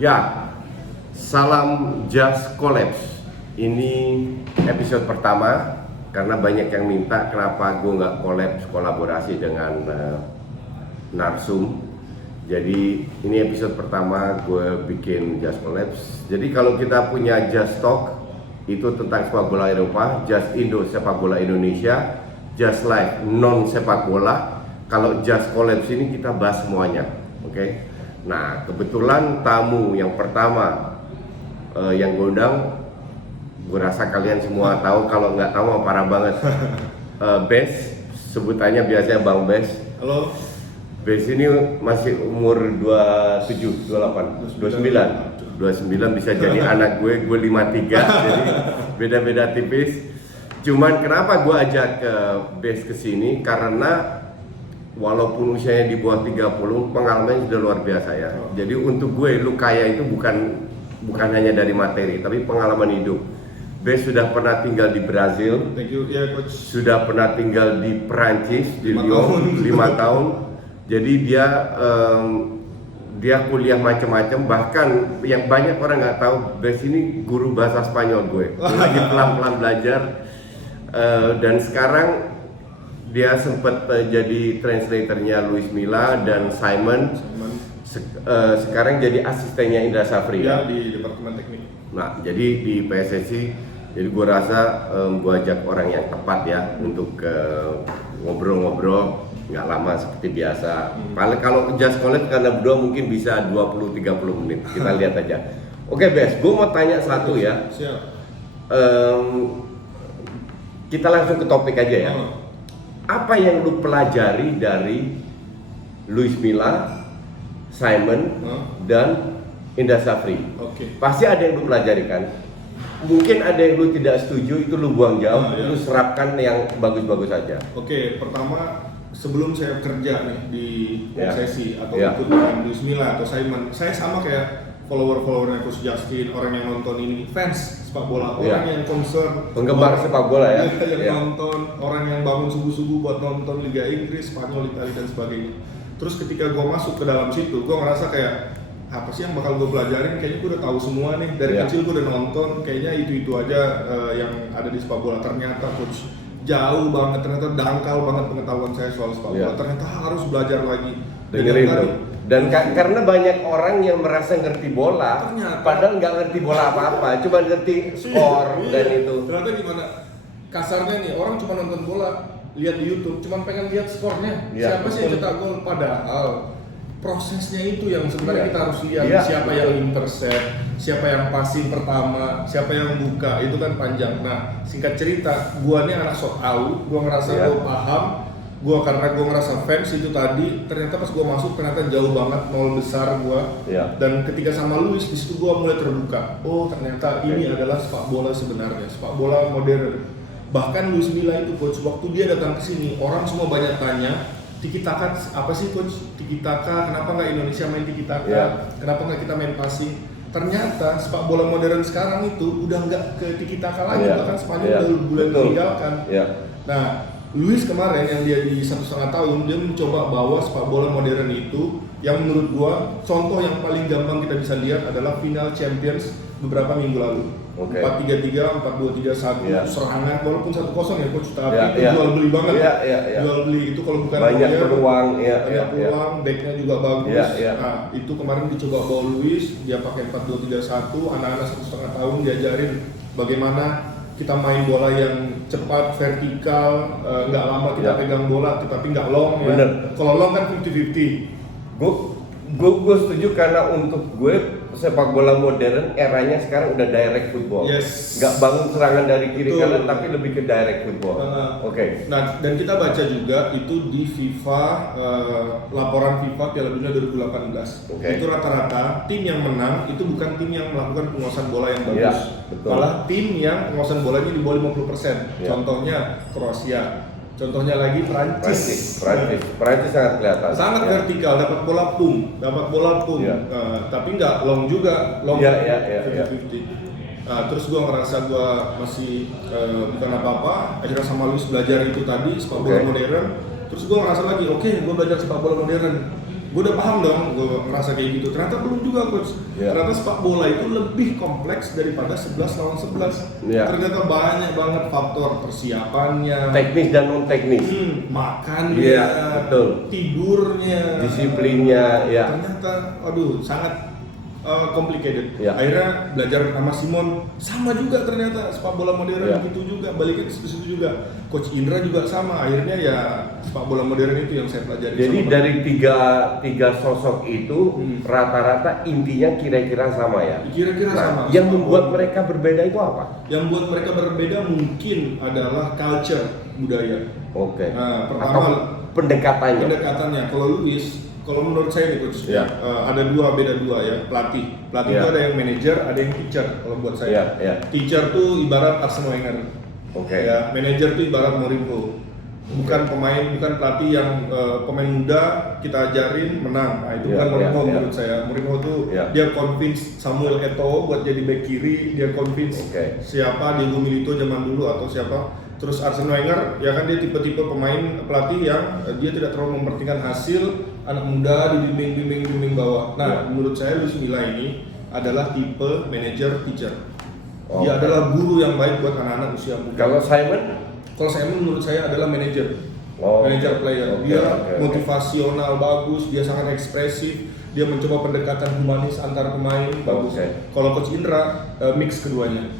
Ya, salam Just Collapse. Ini episode pertama karena banyak yang minta kenapa gue nggak kolaborasi dengan Narsum. Jadi ini episode pertama gue bikin Just Collapse. Jadi kalau kita punya Just Talk itu tentang sepak bola Eropa, Just Indo sepak bola Indonesia, Just Life non sepak bola. Kalau Just Collapse ini kita bahas semuanya, oke? Nah, kebetulan tamu yang pertama yang gue undang, gue rasa kalian semua tahu, kalau nggak tahu parah banget. Bes, sebutannya biasanya Bang Bes. Halo. Bes ini masih umur 27, 28, 29 bisa jadi anak gue 53, jadi beda-beda tipis. Cuman kenapa gue ajak Bes ke sini karena walaupun usianya di bawah 30, pengalamannya sudah luar biasa ya. Jadi untuk gue, lu kaya itu bukan hanya dari materi, tapi pengalaman hidup. Bes sudah pernah tinggal di Brazil. Thank you, ya coach. Sudah pernah tinggal di Perancis, di Lyon, 5 tahun. Jadi dia kuliah macam-macam. Bahkan yang banyak orang nggak tahu, Bes ini guru bahasa Spanyol gue. Gue lagi pelan-pelan belajar. Dan sekarang dia sempat jadi translatornya Luis Milla dan Simon. Sekarang jadi asistennya Indra Safri ya, di Departemen Teknik. Nah, jadi di PSSI, jadi gue rasa gue ajak orang yang tepat ya untuk ngobrol-ngobrol, nggak lama seperti biasa. Paling kalau Just Collapse karena berdua mungkin bisa 20-30 menit. Kita lihat aja. Oke, Bes, gue mau tanya satu ya. Siap. Kita langsung ke topik aja ya. Apa yang lu pelajari dari Luis Milla, Simon, dan Indra Safri? Pasti ada yang lu pelajari kan? Mungkin ada yang lu tidak setuju, itu lu buang jauh, lu serapkan yang bagus-bagus aja. Pertama, sebelum saya kerja nih di sesi atau Ya. ikut dengan Luis Milla atau Simon, saya sama kayak followernya Coach Justin, orang yang nonton ini, fans sepak bola, orang yang concern, penggemar sepak bola ya, yang nonton, orang yang bangun subuh-subuh buat nonton Liga Inggris, Spanyol, Italia dan sebagainya. Terus ketika gue masuk ke dalam situ, gue ngerasa kayak apa sih yang bakal gue pelajarin? Kayaknya gue udah tahu semua nih. Dari kecil gue udah nonton, kayaknya itu aja yang ada di sepak bola. Ternyata coach jauh banget, ternyata dangkal banget pengetahuan saya soal sepak bola. Ternyata harus belajar lagi. Dengerin tuh. Dan karena banyak orang yang merasa ngerti bola, padahal nggak ngerti bola apa-apa, cuma ngerti skor dan itu. Ternyata gimana? Kasarnya nih, orang cuma nonton bola, lihat di YouTube, cuma pengen lihat skornya. Siapa sih yang cetak gol? Padahal prosesnya itu yang sebenarnya kita harus lihat. Siapa yang intercept, siapa yang passing pertama, siapa yang buka, itu kan panjang. Nah, singkat cerita, gua nih anak sok tahu, gua ngerasa gua paham. Karena gue ngerasa fans itu tadi, ternyata pas gue masuk ternyata jauh banget, nol besar gue. Dan ketika sama Luis, di situ gue mulai terbuka. Oh, ternyata ini adalah sepak bola sebenarnya, sepak bola modern. Bahkan Luis Milla itu coach, waktu dia datang ke sini, orang semua banyak tanya, Tiki Taka apa sih coach? Tiki Taka, kenapa nggak Indonesia main Tiki Taka? Kenapa nggak kita main passing? Ternyata sepak bola modern sekarang itu udah nggak ke Tiki Taka lagi, bahkan Spanyol udah mulai meninggalkan. Nah, Luis kemarin yang dia di 1,5 tahun, dia mencoba bawa sepak bola modern itu, yang menurut gua contoh yang paling gampang kita bisa lihat adalah final Champions beberapa minggu lalu. 4-3-3, 4-2-3-1, serangan walaupun 1-0 ya coach, tapi itu jual beli banget. Jual beli itu kalau bukan banyak peluang, peluang, backnya juga bagus. Nah, itu kemarin dicoba bawa Luis, dia pakai 4-2-3-1, anak-anak 1,5 tahun diajarin bagaimana kita main bola yang cepat, vertikal, nggak lama kita pegang bola, tetapi nggak long ya. Kalau long kan 50-50. Gue setuju karena untuk gue sepak bola modern eranya sekarang udah direct football. Nggak bangun serangan dari kiri kanan, tapi lebih ke direct football. Nah, dan kita baca juga itu di FIFA, laporan FIFA Piala Dunia 2018. Itu rata-rata tim yang menang itu bukan tim yang melakukan penguasaan bola yang bagus. Malah tim yang penguasaan bolanya di bawah 50%. Contohnya Kroasia. Contohnya lagi Prancis sangat kelihatan. Sangat vertikal, dapat bola pung. Tapi nggak long juga, long 50-50. Terus gue ngerasa gue masih bukan apa-apa. Akhirnya sama Luis belajar itu tadi sepak bola modern. Terus gue ngerasa lagi, gue belajar sepak bola modern. gue udah paham dong, gue merasa kayak gitu. Ternyata belum juga coach. Ternyata sepak bola itu lebih kompleks daripada 11 lawan 11. Ternyata banyak banget faktor persiapannya, teknis dan non teknis, makannya, tidurnya, disiplinnya, ternyata aduh sangat complicated. Akhirnya belajar sama Simon, sama juga ternyata sepak bola modern gitu juga, balikin ke situ juga. Coach Indra juga sama. Akhirnya ya sepak bola modern itu yang saya pelajari. Jadi dari tiga sosok itu rata-rata intinya kira-kira sama ya. Kira-kira sama. Yang membuat mereka berbeda itu apa? Yang membuat mereka berbeda mungkin adalah culture, budaya. Oke. Nah, pertama atau pendekatannya. Kalau Luis, kalau menurut saya nih coach, ada beda dua ya, pelatih itu ada yang manager, ada yang teacher. Kalau buat saya, teacher tuh ibarat Arsene Wenger, ya, manager tuh ibarat Mourinho, bukan pelatih yang pemain muda kita ajarin menang. Nah, itu bukan Mourinho menurut saya. Mourinho tuh dia convince Samuel Eto'o buat jadi back kiri, dia convince siapa Diego Milito zaman dulu atau siapa. Terus Arsene Wenger, ya kan dia tipe-tipe pelatih yang dia tidak terlalu mementingkan hasil, anak muda dibimbing bawah. Nah, menurut saya Luis Milla ini adalah tipe manager teacher. Dia adalah guru yang baik buat anak-anak usia muda. Kalau Simon menurut saya adalah manager. Manager player. Dia motivasional bagus, dia sangat ekspresif, dia mencoba pendekatan humanis antar pemain bagus. Kalau Coach Indra mix keduanya.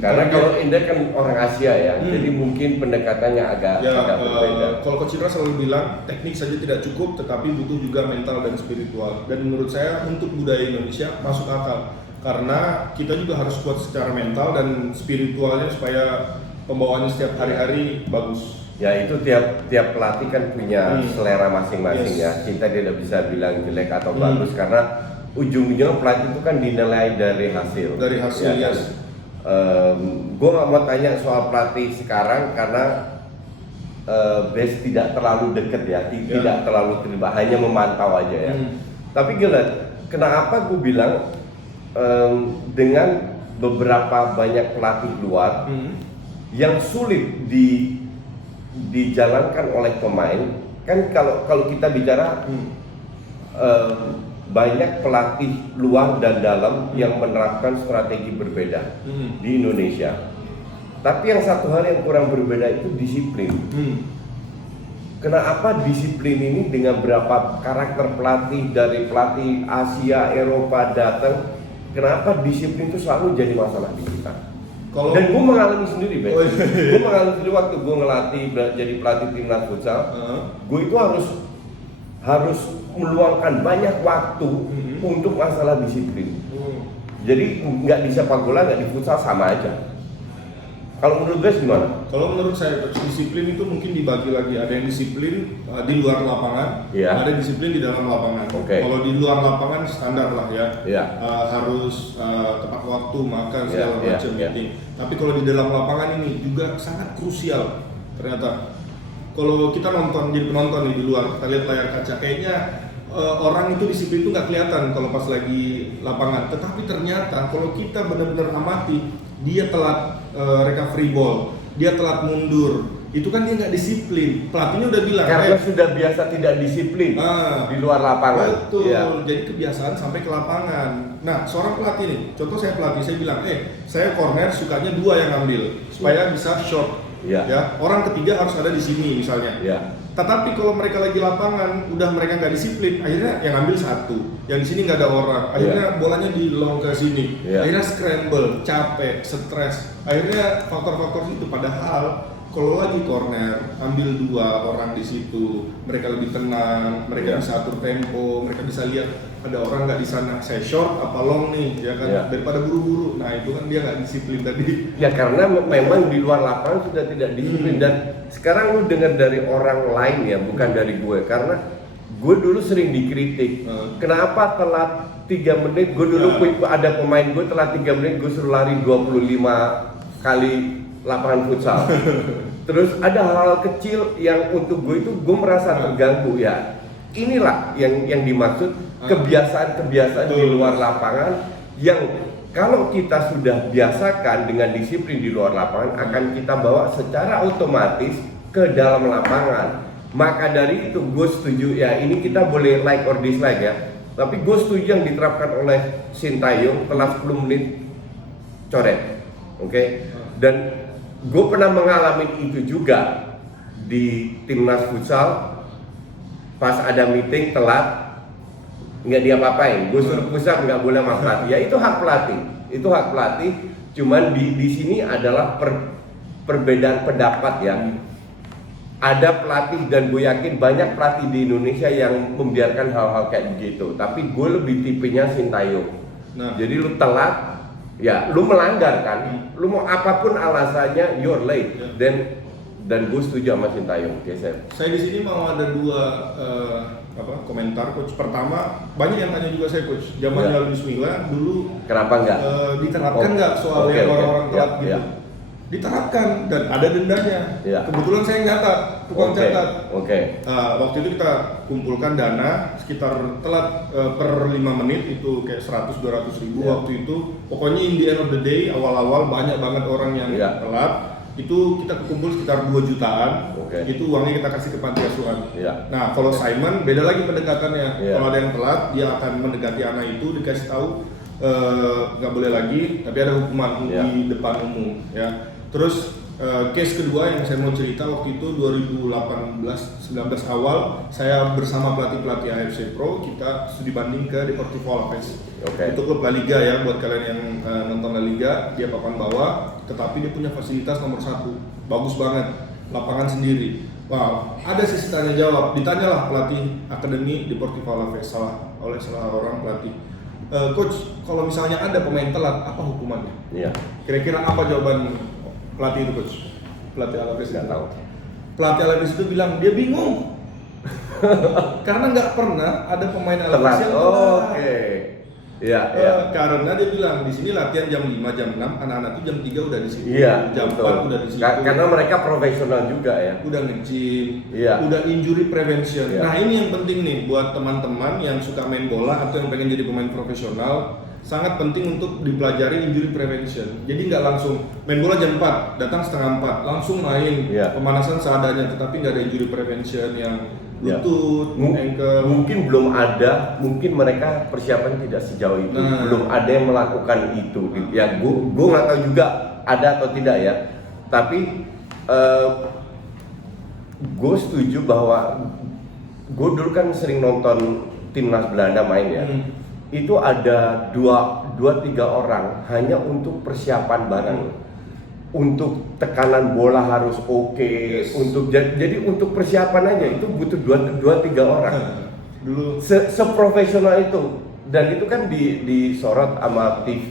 Karena kalau Indra kan orang Asia ya, jadi mungkin pendekatannya agak berbeda. Kalau Coach Indra selalu bilang teknik saja tidak cukup, tetapi butuh juga mental dan spiritual. Dan menurut saya untuk budaya Indonesia masuk akal, karena kita juga harus kuat secara mental dan spiritualnya supaya pembawaannya setiap hari-hari bagus. Ya itu tiap pelatih kan punya selera masing-masing ya. Kita tidak bisa bilang jelek atau bagus karena ujung-ujungnya pelatih itu kan dinilai dari hasil. Ya, gue nggak mau tanya soal pelatih sekarang karena base tidak terlalu deket ya, tidak terlalu terlibat, hanya memantau aja ya. Tapi gila, kenapa gue bilang dengan beberapa banyak pelatih luar yang sulit dijalankan oleh pemain, kan kalau kita bicara banyak pelatih luar dan dalam yang menerapkan strategi berbeda di Indonesia. Tapi yang satu hal yang kurang berbeda itu disiplin. Kenapa disiplin ini dengan berapa karakter pelatih dari pelatih Asia, Eropa datang, kenapa disiplin itu selalu jadi masalah di kita? Dan gue mengalami sendiri, gue mengalami sendiri waktu gue ngelatih jadi pelatih timnas futsal. Gue itu harus meluangkan banyak waktu untuk masalah disiplin. Jadi nggak di sepak bola, nggak di futsal sama aja. Kalau menurut guys gimana? Kalau menurut saya disiplin itu mungkin dibagi lagi. Ada yang disiplin di luar lapangan, ada disiplin di dalam lapangan. Kalau di luar lapangan standar lah ya, harus tepat waktu makan segala macam meeting. Tapi kalau di dalam lapangan ini juga sangat krusial ternyata. Kalau kita jadi penonton nih di luar, kita lihat layar kaca, kayaknya orang itu disiplin itu nggak kelihatan kalau pas lagi lapangan. Tetapi ternyata kalau kita benar-benar amati, dia telat recovery ball, dia telat mundur, itu kan dia nggak disiplin. Pelatihnya udah bilang karena sudah biasa tidak disiplin di luar lapangan. Betul, jadi kebiasaan sampai ke lapangan. Nah, seorang pelatih nih, contoh saya pelatih, saya bilang, saya corner sukanya 2 yang ambil supaya bisa shot. Ya, orang ketiga harus ada di sini misalnya. Tetapi kalau mereka lagi lapangan, udah mereka nggak disiplin, akhirnya yang ambil 1, yang di sini nggak ada orang, akhirnya bolanya di long ke sini, akhirnya scramble, capek, stres, akhirnya faktor-faktor itu. Padahal kalau lagi corner, ambil 2 orang di situ, mereka lebih tenang, mereka bisa atur tempo, mereka bisa lihat ada orang nggak di sana, saya short apa long nih, ya kan, daripada buru-buru. Nah itu kan dia nggak disiplin tadi. Ya karena memang di luar lapangan sudah tidak disiplin. Dan sekarang lu dengar dari orang lain ya, bukan dari gue. Karena gue dulu sering dikritik, kenapa telat 3 menit, gue dulu ada pemain gue telat 3 menit, gue suruh lari 25 kali lapangan futsal. Terus ada hal-hal kecil yang untuk gue itu gue merasa terganggu ya. Inilah yang dimaksud kebiasaan-kebiasaan di luar lapangan yang kalau kita sudah biasakan dengan disiplin di luar lapangan akan kita bawa secara otomatis ke dalam lapangan. Maka dari itu gue setuju ya, ini kita boleh like or dislike ya, tapi gue setuju yang diterapkan oleh Sintayong telat 10 menit coret, oke? Dan gue pernah mengalami itu juga di timnas futsal. Pas ada meeting telat, nggak diapa-apain, gue suruh pusat nggak boleh sama pelatih. Ya itu hak pelatih. Cuman di sini adalah perbedaan pendapat ya. Ada pelatih dan gue yakin banyak pelatih di Indonesia yang membiarkan hal-hal kayak begitu. Tapi gue lebih tipenya Sintayong. Nah, Jadi lu telat, ya lu melanggar kan. Lu mau apapun alasannya, you're late. Dan gue setuju sama Sintayong. Geser. saya di sini mau ada dua komentar coach. Pertama, banyak yang tanya juga saya coach. Zaman Luis Milla dulu Kenapa enggak? diterapkan nggak soal yang orang-orang telat gitu? Ya. Diterapkan dan ada dendanya. Ya. Kebetulan saya catat, tukang catat. Oke. Waktu itu kita kumpulkan dana sekitar telat per 5 menit itu kayak 100-200 ribu waktu itu. Pokoknya in the end of the day, awal-awal banyak banget orang yang telat. Itu kita kumpul sekitar 2 jutaan. Itu uangnya kita kasih ke panti asuhan. Nah, kalau Simon beda lagi pendekatannya. Kalau ada yang telat, dia akan mendekati anak itu, dikasih tahu nggak boleh lagi, tapi ada hukuman di depan umum ya. Terus case kedua yang saya mau cerita, waktu itu 2018-19 awal saya bersama pelatih AFC Pro, kita studi banding ke Deportivo Alaves. Itu klub La Liga ya, buat kalian yang nonton La Liga, dia papan bawah, tetapi dia punya fasilitas nomor 1, bagus banget, lapangan sendiri. Wow, ada sisi tanya jawab, ditanyalah pelatih akademi Deportivo Alaves oleh salah orang pelatih. Coach, kalau misalnya ada pemain telat, apa hukumannya? Kira-kira apa jawaban pelatih itu coach? Pelatih Alaves nggak tahu. Pelatih Alaves itu bilang dia bingung karena nggak pernah ada pemain Alaves yang telat. Karena dia bilang di sini latihan jam 5, jam 6, anak-anak itu jam 3 udah di situ, jam 4 udah di situ. Karena mereka profesional juga ya. Udah nge-gym, udah injury prevention. Nah ini yang penting nih buat teman-teman yang suka main bola atau yang pengen jadi pemain profesional, sangat penting untuk dipelajari injury prevention. Jadi nggak langsung main bola jam 4, datang setengah 4, langsung main pemanasan seadanya, tetapi nggak ada injury prevention yang lutut, ankle. Mungkin belum ada, mungkin mereka persiapan tidak sejauh itu, belum ada yang melakukan itu. Ya, gue nggak tahu juga ada atau tidak ya. Tapi gue setuju bahwa gue dulu kan sering nonton timnas Belanda main ya. Itu ada 2-3 orang hanya untuk persiapan bareng. Untuk tekanan bola harus untuk jadi untuk persiapan aja itu butuh 2-3 orang. Dulu seprofesional itu, dan itu kan disorot sama TV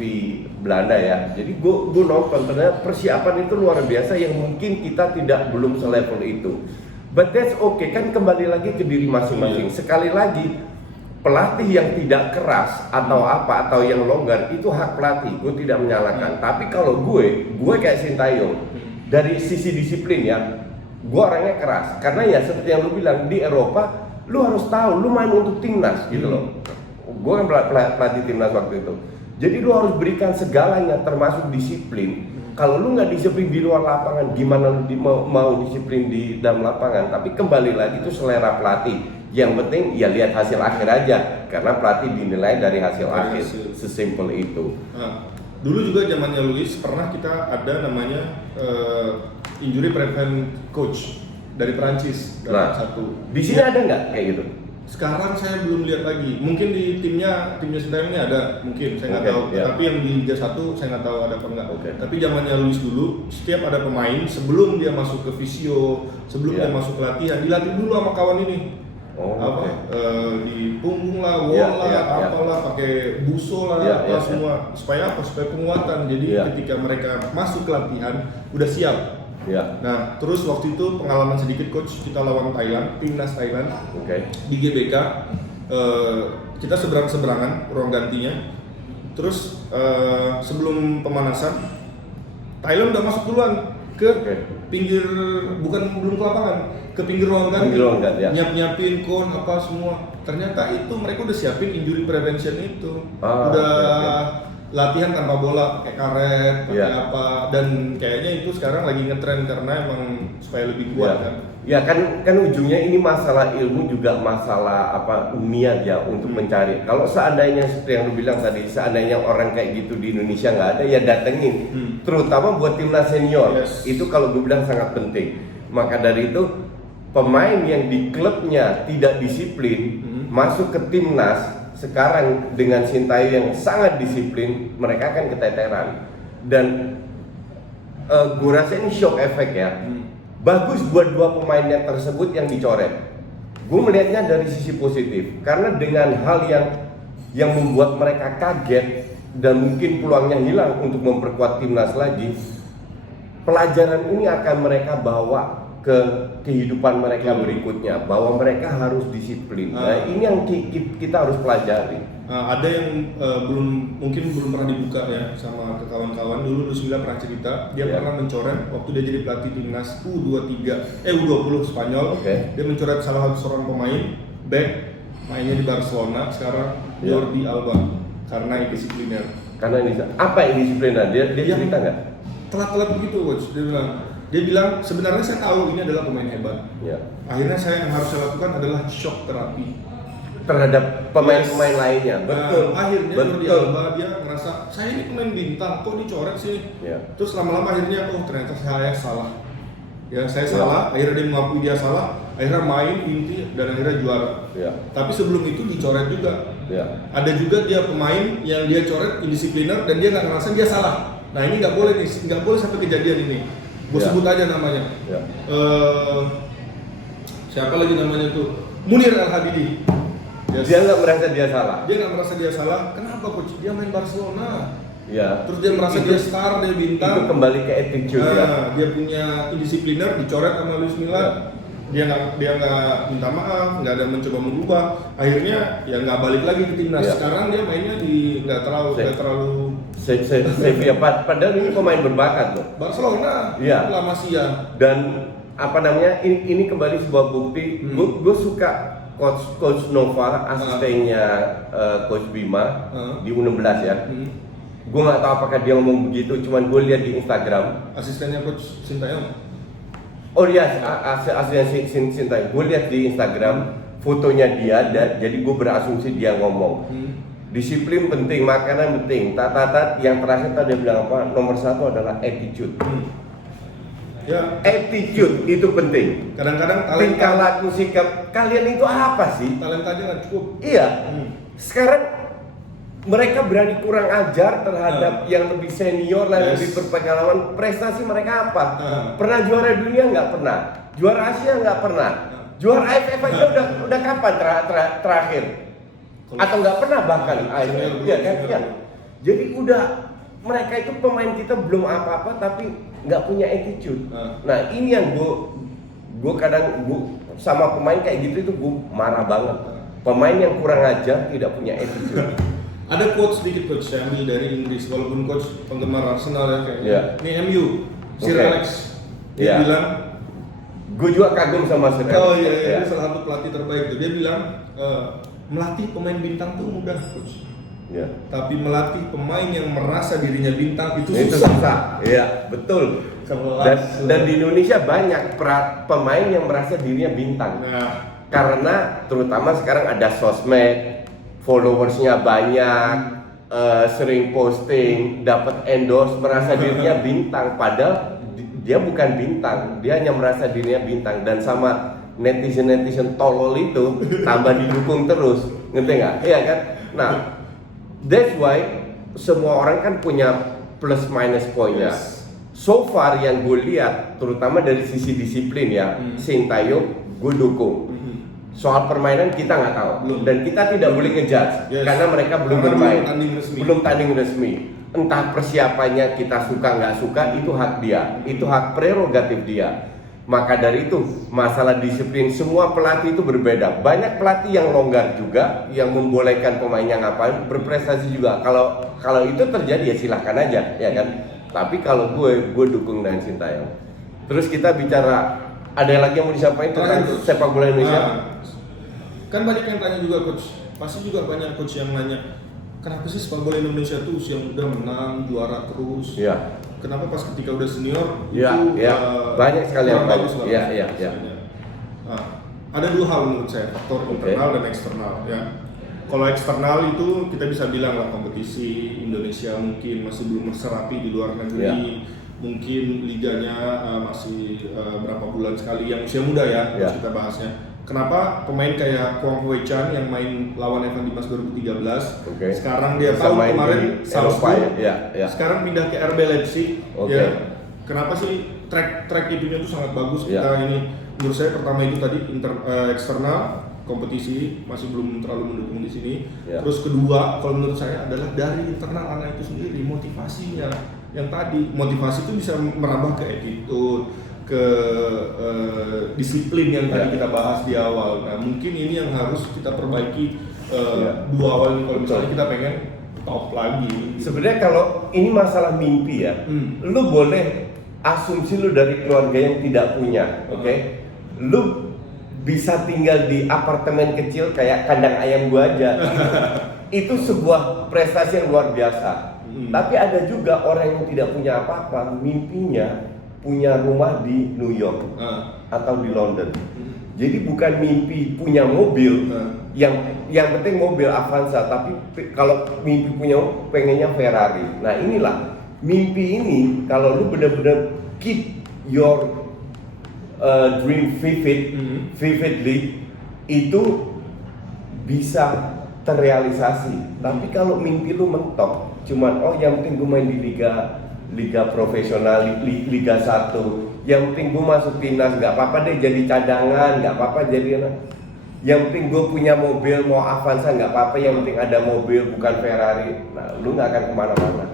Belanda ya. Jadi gue nonton, ternyata persiapan itu luar biasa yang mungkin kita belum selevel itu. But that's okay, kan kembali lagi ke diri masing-masing. Sekali lagi, pelatih yang tidak keras atau yang longgar itu hak pelatih, gue tidak menyalahkan. Tapi kalau gue kayak Sintayong dari sisi disiplin ya, gue orangnya keras. Karena ya seperti yang lu bilang, di Eropa lu harus tahu lu main untuk timnas gitu loh. Gue kan pelatih timnas waktu itu. Jadi lu harus berikan segalanya termasuk disiplin. Kalau lu nggak disiplin di luar lapangan, gimana lu mau disiplin di dalam lapangan? Tapi kembali lagi itu selera pelatih. Yang penting ya lihat hasil akhir aja, karena pelatih dinilai dari hasil akhir, sesimpel itu. Dulu juga zamannya Luis pernah kita ada namanya injury prevent coach dari Prancis. Satu. Di sini ada nggak kayak gitu? Sekarang saya belum lihat lagi. Mungkin di timnya Sintayong ini ada, mungkin saya nggak tahu. Tapi yang di Liga 1 saya nggak tahu ada apa enggak. Tapi zamannya Luis dulu, setiap ada pemain sebelum dia masuk ke fisio, sebelum dia masuk ke latihan, dilatih dulu sama kawan ini. Di punggung lah, wall lah, apalah, pakai buso lah, semua. Supaya apa? Supaya penguatan. Jadi ketika mereka masuk ke latihan udah siap. Nah, terus waktu itu pengalaman sedikit coach, kita lawan Thailand, timnas Thailand di GBK. Kita seberang-seberangan ruang gantinya. Terus sebelum pemanasan, Thailand udah masuk duluan ke pinggir, belum ke lapangan, ke pinggir ruang ganti, nyiapin kon apa semua. Ternyata itu mereka udah siapin injury prevention itu, latihan tanpa bola, pakai karet, pakai apa, dan kayaknya itu sekarang lagi ngetren karena emang supaya lebih kuat kan. Ya kan ujungnya ini masalah ilmu juga masalah niat ya untuk mencari. Kalau seandainya seperti yang lu bilang tadi, seandainya orang kayak gitu di Indonesia nggak ada, ya datengin. Terutama buat timnas senior. Yes. Itu kalau gue bilang sangat penting. Maka dari itu pemain yang di klubnya tidak disiplin masuk ke timnas sekarang dengan Sintayong yang sangat disiplin, mereka akan keteteran. Dan gue rasa ini shock effect ya. Bagus buat dua pemainnya tersebut yang dicoret. Gue melihatnya dari sisi positif karena dengan hal yang membuat mereka kaget dan mungkin peluangnya hilang untuk memperkuat timnas lagi, pelajaran ini akan mereka bawa ke kehidupan mereka berikutnya, bahwa mereka harus disiplin. Nah, ini yang kita harus pelajari. Ada yang mungkin belum pernah dibuka ya sama ke kawan-kawan. Dulu Lusmila pernah cerita, dia pernah mencoret waktu dia jadi pelatih timnas U20 Spanyol. Dia mencoret salah satu seorang pemain back mainnya di Barcelona sekarang, Jordi Alba, karena indisipliner. Karena ini apa indisipliner? Dia cerita nggak? Telat-telat begitu, coach. Dia bilang sebenarnya saya tahu ini adalah pemain hebat. Akhirnya yang harus saya lakukan adalah shock terapi terhadap pemain-pemain lainnya. Betul. Akhirnya Jordi Alba dia merasa saya ini pemain bintang, kok dicoret sih? Terus lama-lama akhirnya ternyata saya salah. Ya saya salah. Akhirnya dia mengakui dia salah. Akhirnya main inti dan akhirnya juara. Tapi sebelum itu dicoret juga. Ada juga dia pemain yang dia coret indisipliner dan dia nggak ngerasa dia salah. Nah ini nggak boleh nih, nggak boleh sampai kejadian ini. Gue sebut aja namanya. Siapa lagi namanya tuh? Munir Al-Habidi. Dia nggak merasa dia salah. Dia nggak merasa dia salah. Kenapa, coach? Dia main Barcelona. Terus dia merasa dia star, dia bintang. Itu kembali ke attitude ya. Dia punya indisipliner, dicoret sama Luis Milla. Dia nggak minta maaf, nggak ada mencoba mengubah. Akhirnya ya nggak balik lagi ke timnas. Sekarang dia mainnya di nggak terlalu. Sevilla, padahal ini pemain berbakat loh. Barcelona. La Masia. Dan ini kembali sebuah bukti. Gue suka Coach Nova, asistennya Coach Bima di U16 ya. Gue nggak tahu apakah dia ngomong begitu, cuman gue lihat di Instagram. Asistennya Coach Sintayong. Oh iya, asistennya Sintayong. Gue lihat di Instagram fotonya dia, jadi gue berasumsi dia ngomong. Disiplin penting, makanan penting. Yang terakhir tadi dia bilang apa? Nomor satu adalah attitude. Attitude itu penting. Kadang-kadang tingkah laku sikap kalian itu apa sih? Talentanya nggak cukup. Iya. Sekarang mereka berani kurang ajar terhadap yang lebih senior dan lebih berpengalaman. Prestasi mereka apa? Pernah juara dunia nggak pernah? Juara Asia nggak pernah? Juara AFF aja udah kapan terakhir? Atau nggak pernah bahkan AFF? Iya kan? Iya. Jadi mereka itu pemain kita belum apa-apa tapi nggak punya attitude. Nah ini yang gue kadang sama pemain kayak gitu itu gue marah banget. Pemain yang kurang ajar tidak punya attitude. Ada quote sedikit coach saya ambil dari Inggris, walaupun coach penggemar Arsenal ya kayaknya. Ini MU, Sir Alex dia bilang. Gue juga kagum sama Sir Alex. Oh iya, dia salah satu pelatih terbaik tuh. Dia bilang melatih pemain bintang tuh mudah coach. Tapi melatih pemain yang merasa dirinya bintang itu susah. Iya, betul. Dan di Indonesia banyak pemain yang merasa dirinya bintang. Karena terutama sekarang ada sosmed, followersnya banyak, sering posting, dapat endorse, merasa dirinya bintang. Padahal dia bukan bintang, dia hanya merasa dirinya bintang. Dan sama netizen tolol itu tambah didukung terus, ngerti nggak? Iya kan? Nah, that's why semua orang kan punya plus minus poinnya. So far yang gue lihat, terutama dari sisi disiplin ya, Sintayong gue dukung. Soal permainan kita nggak tahu, dan kita tidak boleh ngejudge karena mereka belum bermain, belum tanding resmi. Entah persiapannya kita suka nggak suka, itu hak dia, itu hak prerogatif dia. Maka dari itu masalah disiplin semua pelatih itu berbeda. Banyak pelatih yang longgar juga, yang membolehkan pemainnya ngapain, berprestasi juga. Kalau itu terjadi ya silahkan aja, ya kan. Tapi kalau gue dukung dengan Sintayong. Terus kita bicara, ada lagi yang mau disampaikan tentang sepak bola Indonesia? Kan banyak yang tanya juga coach, pasti juga banyak coach yang nanya, kenapa sih sepak bola Indonesia tuh yang udah menang juara terus? Kenapa pas ketika udah senior itu banyak sekali yang bagus banyak. ada dua hal menurut saya, faktor internal dan eksternal ya. Kalau eksternal itu kita bisa bilang lah kompetisi Indonesia mungkin masih belum serapi di luar negeri, mungkin liganya masih berapa bulan sekali yang usia muda ya, kita bahasnya. Kenapa pemain kayak Kwang Wei Chan yang main lawan Evan Dimas 2013, sekarang dia tahu kemarin Salzburg, sekarang pindah ke RB Leipzig, ya. Kenapa sih track itunya tuh sangat bagus kita ini. Menurut saya pertama itu tadi eksternal, kompetisi masih belum terlalu mendukung di sini. Terus kedua, kalau menurut saya adalah dari internal anak itu sendiri, motivasinya. Yang tadi motivasi itu bisa merambah ke attitude, ke disiplin yang tadi kita bahas di awal. Nah, mungkin ini yang harus kita perbaiki dua awal ini kalau misalnya kita pengen top lagi. Sebenarnya kalau ini masalah mimpi ya, lu boleh asumsi lu dari keluarga yang tidak punya, oke? Lu bisa tinggal di apartemen kecil kayak kandang ayam gua aja. Itu sebuah prestasi yang luar biasa. Tapi ada juga orang yang tidak punya apa-apa, mimpinya punya rumah di New York atau di London. Jadi bukan mimpi punya mobil, yang penting mobil Avanza, tapi kalau mimpi punya pengennya Ferrari. Nah inilah mimpi ini, kalau lu benar-benar keep your dream vividly, itu bisa terrealisasi. Tapi kalau mimpi lu mentok, cuman yang penting gue main di liga profesional, liga 1, yang penting gue masuk timnas, nggak apa-apa deh jadi cadangan, nggak apa-apa jadi yang penting gue punya mobil, mau Avanza nggak apa-apa, yang penting ada mobil bukan Ferrari. Nah lu nggak akan kemana-mana.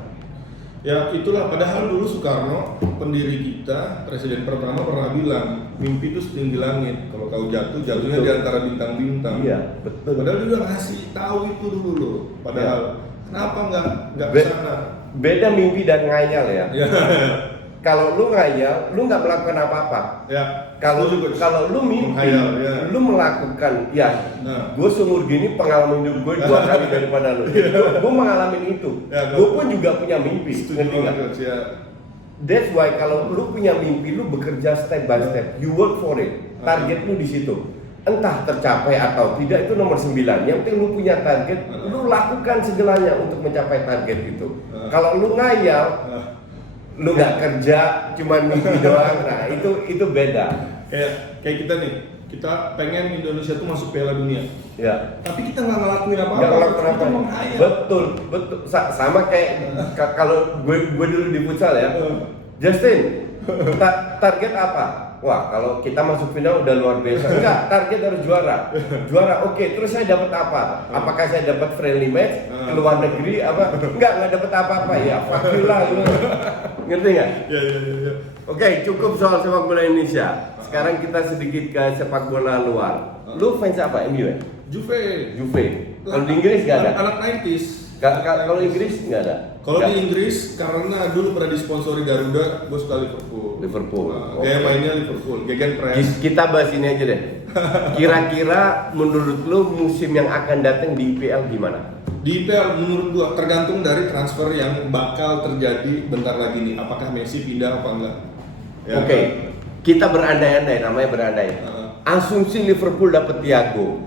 Ya itulah, padahal dulu Soekarno, pendiri kita, presiden pertama pernah bilang, mimpi itu setinggi langit, kalau kau jatuhnya di antara bintang-bintang. Iya, betul. Padahal dia udah ngasih tahu itu dulu, padahal kenapa nggak kesana? Beda mimpi dan ngayal ya. Kalau lu ngayal, lu nggak melakukan apa-apa. Kalau lu mimpi, lu melakukan, gue seumur gini pengalaman hidup gue 2 kali daripada lu. Gue mengalami itu. Gue pun juga punya mimpi. Ngerti nggak? That's why kalau lu punya mimpi, lu bekerja step by step. You work for it. Target lu di situ. Entah tercapai atau tidak, itu nomor 9. Yang penting lu punya target, lu lakukan segalanya untuk mencapai target itu. Kalau lu ngayal, lu nggak kerja, cuma mimpi doang, nah itu beda. Kayak kita nih, kita pengen Indonesia tuh masuk Piala Dunia. Tapi kita nggak ngelakuin apa-apa. Kita menghayal. Betul. Sama kayak kalau gue dulu di futsal ya. Justin, target apa? Wah, kalau kita masuk final udah luar biasa. Enggak, target harus juara. Oke, terus saya dapat apa? Apakah saya dapat friendly match ke luar negeri apa? Enggak dapat apa-apa ya. Fuck you lah. Ngerti nggak? Ya. Oke, cukup soal sepak bola Indonesia. Sekarang kita sedikit ke sepak bola luar. Lu fans apa? MU ya? Juve. Kalau di Inggris nggak ada? Anak 90s. Kalau Inggris nggak ada? Kalau di Inggris, karena dulu pernah disponsori Garuda, gue suka Liverpool. Kayak mainnya Liverpool, gegenpress. Kita bahas ini aja deh. Kira-kira menurut lu musim yang akan datang di IPL gimana? Di IPL menurut gua tergantung dari transfer yang bakal terjadi bentar lagi nih. Apakah Messi pindah apa enggak? Oke. Kita berandai-andai, namanya berandai. Asumsi Liverpool dapat Thiago.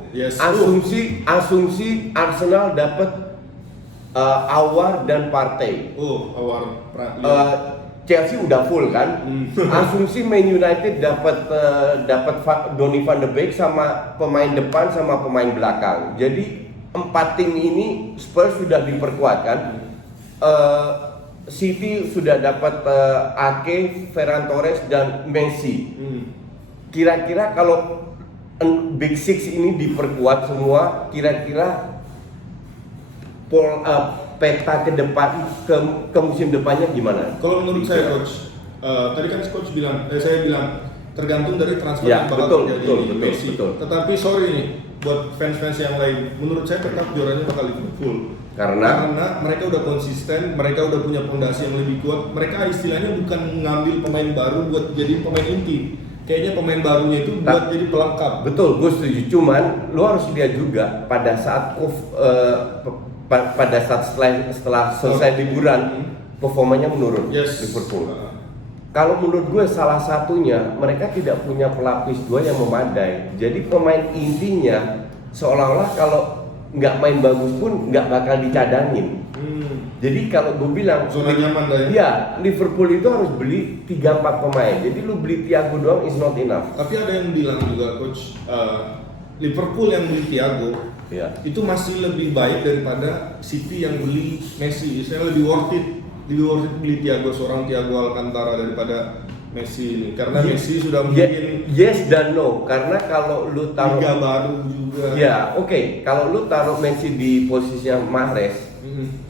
Asumsi Arsenal dapat Awar dan Partey. Chelsea udah full kan? Asumsi Man United dapat Donny van de Beek sama pemain depan sama pemain belakang. Jadi 4 tim ini Spurs sudah diperkuat kan? City sudah dapat Ake, Ferran Torres dan Messi. Kira-kira kalau Big Six ini diperkuat semua, kira-kira peta ke depan ke musim depannya gimana? Kalau menurut saya coach, tadi kan coach bilang, saya bilang tergantung dari transfer yang bakal terjadi Messi. Tetapi sorry nih, buat fans-fans yang lain, menurut saya tetap juaranya bakal Liverpool. Karena mereka udah konsisten, mereka udah punya fondasi yang lebih kuat. Mereka istilahnya bukan ngambil pemain baru buat jadi pemain inti. Kayaknya pemain barunya itu buat jadi pelengkap. Betul, gue setuju. Cuman lo harus lihat juga pada saat setelah selesai liburan performanya menurun Liverpool. Kalau menurut gue salah satunya mereka tidak punya pelapis dua yang memadai. Jadi pemain intinya seolah-olah kalau nggak main bagus pun nggak bakal dicadangin. Jadi kalau gue bilang zona nyaman lah ya. Iya, Liverpool itu harus beli 3-4 pemain. Jadi lu beli Thiago doang is not enough. Tapi ada yang bilang juga coach, Liverpool yang beli Thiago itu masih lebih baik daripada City yang beli Messi. Saya lebih worth it beli Thiago, seorang Thiago Alcantara daripada Messi ini. Karena Messi sudah mungkin yes dan no. Karena kalau lu taruh liga baru juga. Ya, oke. Kalau lu taruh Messi di posisinya Mahrez,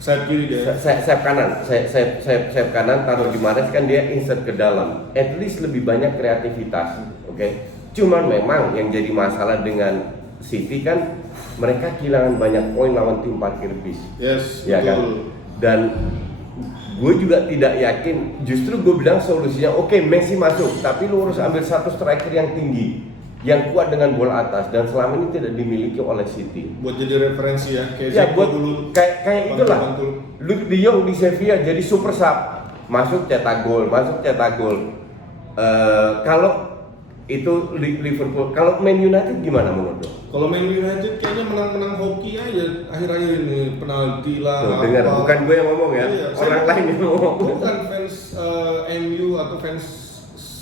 sayap kiri dia. Sayap kanan, sayap kanan taruh di Mahrez kan dia insert ke dalam. At least lebih banyak kreativitas, oke. Cuman memang yang jadi masalah dengan City kan mereka kehilangan banyak poin lawan tim parkir bis. Yes, ya betul. Kan? Dan gue juga tidak yakin. Justru gue bilang solusinya oke, Messi masuk, tapi lu harus ambil satu striker yang tinggi, yang kuat dengan bola atas, dan selama ini tidak dimiliki oleh City. Buat jadi referensi ya, kayak ya, buat dulu. Kayak itulah. Luke De Jong di Sevilla jadi super sub, masuk cetak gol. Kalau itu Liverpool, kalau Man United gimana menurut lo? Kalau Man United kayaknya menang hoki aja akhir-akhir ini, penalti lah. Tuh, dengar, bukan gue yang ngomong ya, orang lain yang ngomong. Bukan fans MU atau fans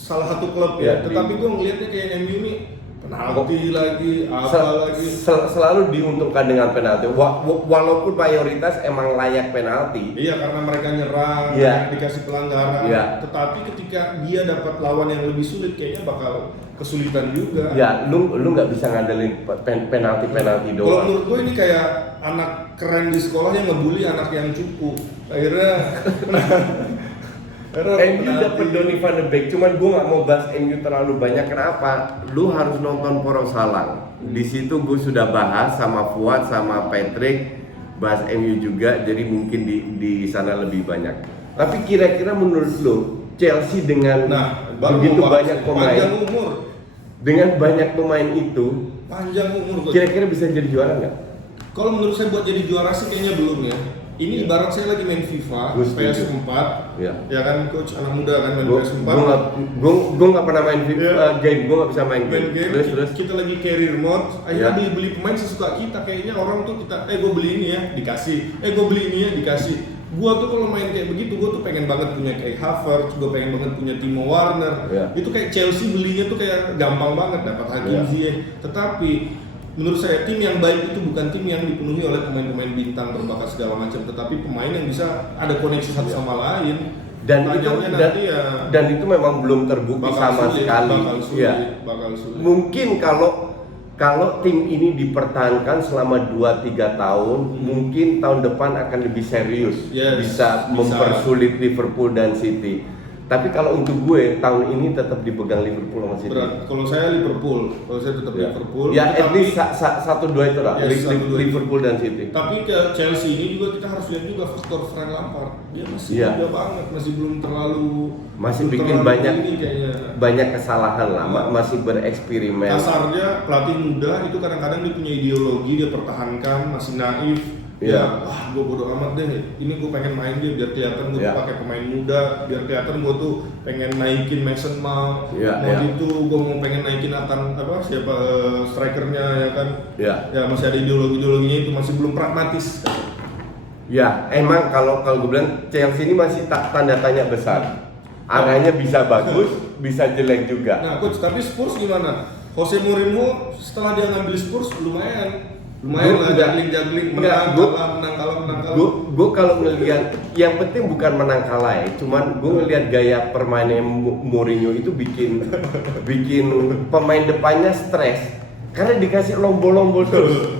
salah satu klub ya, tetapi gue ngelihatnya kayak MU ini penalti lagi, lagi. Selalu diuntungkan dengan penalti, walaupun mayoritas emang layak penalti. Iya, karena mereka nyerang, dikasih pelanggaran. Tetapi ketika dia dapat lawan yang lebih sulit, kayaknya bakal kesulitan juga. Ya, lu nggak bisa ngandelin penalti doang. Kalau menurut gue ini kayak anak keren di sekolah yang ngebully anak yang cupu. Akhirnya MU dapet Donny van de Beek, cuman gue nggak mau bahas MU terlalu banyak. Kenapa? Lu harus nonton Poros Salang. Di situ gue sudah bahas sama Fuad sama Patrick, bahas MU juga. Jadi mungkin di sana lebih banyak. Tapi kira-kira menurut lu Chelsea dengan begitu banyak pemain, dengan banyak pemain itu, panjang umur, kira-kira bisa jadi juara nggak? Kalau menurut saya buat jadi juara sih kayaknya belum ya. Ini ibarat saya lagi main FIFA, PS4, ya kan coach, anak muda kan main PS4. Gue nggak pernah main FIFA game, gue nggak bisa main game. Terus kita lagi career mode, akhirnya beli pemain sesuka kita. Kayaknya orang tuh kita, gue beli ini ya, dikasih. Gue beli ini ya, dikasih. Gue tuh kalau main kayak begitu, gue tuh pengen banget punya kayak Havertz, gue pengen banget punya Timo Werner. Itu kayak Chelsea belinya tuh kayak gampang banget, dapat Hakim Ziyech. Tetapi menurut saya tim yang baik itu bukan tim yang dipenuhi oleh pemain-pemain bintang berbakat segala macam, tetapi pemain yang bisa ada koneksi satu sama lain. Dan itu memang belum terbukti sama sekali. Bakal sulit. Mungkin kalau tim ini dipertahankan selama 2-3 tahun, mungkin tahun depan akan lebih serius, bisa mempersulit Liverpool dan City. Tapi kalau untuk gue tahun ini tetap dipegang Liverpool sama City. Kalau saya Liverpool, kalau saya tetap Liverpool. Ya, at least 1-2 itu lah, Liverpool dan City. Tapi ke Chelsea ini juga kita harus lihat juga faktor Frank Lampard. Dia masih muda banget, masih belum terlalu bikin banyak kesalahan lah, masih bereksperimen. Kasarnya pelatih muda itu kadang-kadang dia punya ideologi, dia pertahankan, masih naif. Gue bodo amat deh. Ini gue pengen main dia biar kelihatan gue pakai pemain muda, biar kelihatan gue tuh pengen naikin Mason Mount. Itu gue mau pengen naikin strikernya ya kan. Ya masih ada ideologinya itu, masih belum pragmatis. Ya, emang kalau gue bilang Chelsea ini masih tanda tanya besar. Arahnya bisa bagus, bisa jelek juga. Nah, coach, tapi Spurs gimana? Jose Mourinho setelah dia ngambil Spurs lumayan lah, juggling, menang kalah. Gue kalau ngelihat, yang penting bukan menang kalah ya, cuman gue ngelihat gaya permainan Mourinho itu bikin pemain depannya stres karena dikasih lombol terus.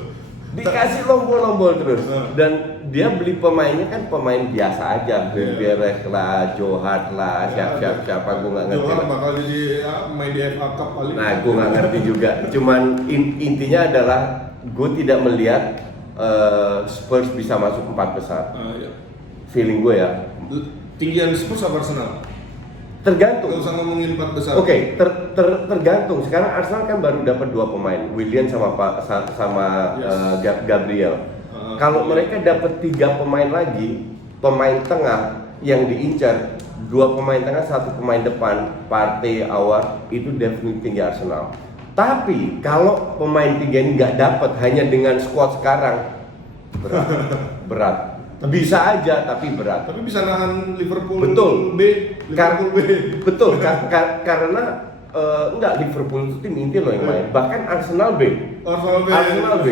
Dan dia beli pemainnya kan pemain biasa aja, Beres lah, Johar lah, siapa gue nggak ngerti. Johar bakal jadi main di FA Cup paling. Nah, gue nggak ngerti juga. Cuman intinya adalah gue tidak melihat Spurs bisa masuk 4 besar. Feeling gue ya. Tinggian Spurs apa Arsenal? Tergantung. Gak usah ngomongin 4 besar. Oke, tergantung. Sekarang Arsenal kan baru dapat 2 pemain, Willian sama Gabriel. Kalau mereka dapat 3 pemain lagi, pemain tengah, yang diincar 2 pemain tengah, 1 pemain depan, Partey, Aouar, itu definitely tinggi Arsenal. Tapi kalau pemain 3 ini nggak dapat hanya dengan squad sekarang, berat. Bisa aja tapi berat. Tapi bisa nahan Liverpool Betul. Liverpool B. Betul, karena enggak, Liverpool itu tim inti loh yang main. Bahkan Arsenal B. Arsenal B.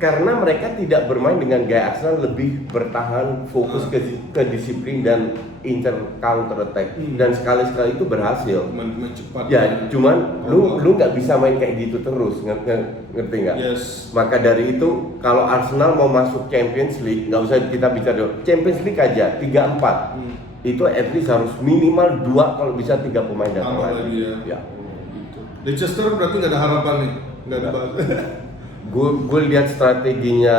Karena mereka tidak bermain dengan gaya Arsenal, lebih bertahan, fokus ke disiplin dan inter counter attack. Dan sekali-sekali itu berhasil. Main cepat. Ya, cuman lu nggak bisa main kayak gitu terus, ngerti nggak? Yes. Maka dari itu kalau Arsenal mau masuk Champions League, nggak usah kita bicara dulu. Champions League aja 3-4. Itu at least harus minimal 2, kalau bisa 3 pemain datang lagi. Ya. Gitu. Leicester berarti nggak ada harapan nih, nggak ada bahas. Gue lihat strateginya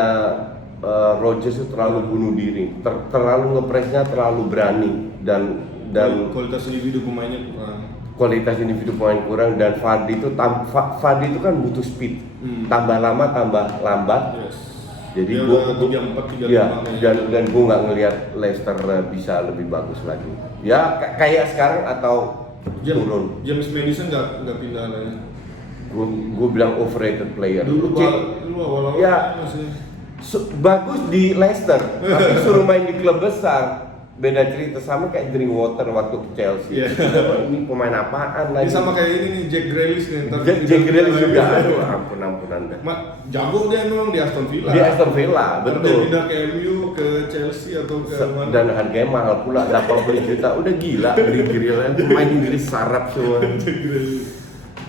Rodgers itu terlalu bunuh diri, terlalu ngepresnya, terlalu berani dan kualitas individu pemainnya kurang, dan Vardy itu kan butuh speed, tambah lama tambah lambat. Yes. Jadi gue 3-4 dan gue nggak ngelihat Leicester bisa lebih bagus lagi. Ya kayak sekarang atau turun. James Maddison nggak pindah lah ya. Gue bilang overrated player. Dulu awal-awal ya, masih bagus di Leicester, tapi suruh main di klub besar, beda cerita. Sama kayak Drinkwater waktu ke Chelsea. Yeah. Ini pemain apaan ini lagi? sama kayak ini nih, Jack Grealish nih. Jack Grealish juga. Aduh, ampunan deh. Jago dia memang di Aston Villa. Di Aston Villa, betul. Dia pindah ke MU, ke Chelsea atau ke mana? Dan harganya mahal pula, 80 juta. Udah gila beli Grealish, pemain Inggris sarap semua.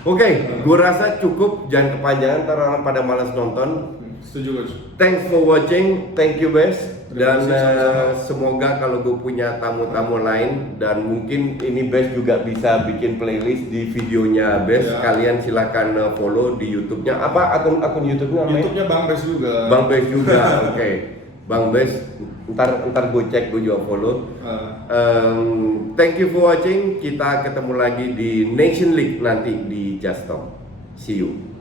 Oke, gue rasa cukup, jangan kepanjangan, ntar orang pada malas nonton. Setuju, Coach. Thanks for watching, thank you Bes. Dan sama-sama. semoga kalau gue punya tamu-tamu lain, dan mungkin ini Bes juga bisa bikin playlist di videonya Bes. Ya. Kalian silakan follow di YouTube-nya. Apa akun YouTube-nya namanya? YouTube-nya Bang Bes juga. Bang Bes juga. Oke. Bang Bes, ntar gue cek, gue juga follow. Thank you for watching. Kita ketemu lagi di Nation League nanti di Just Talk. See you.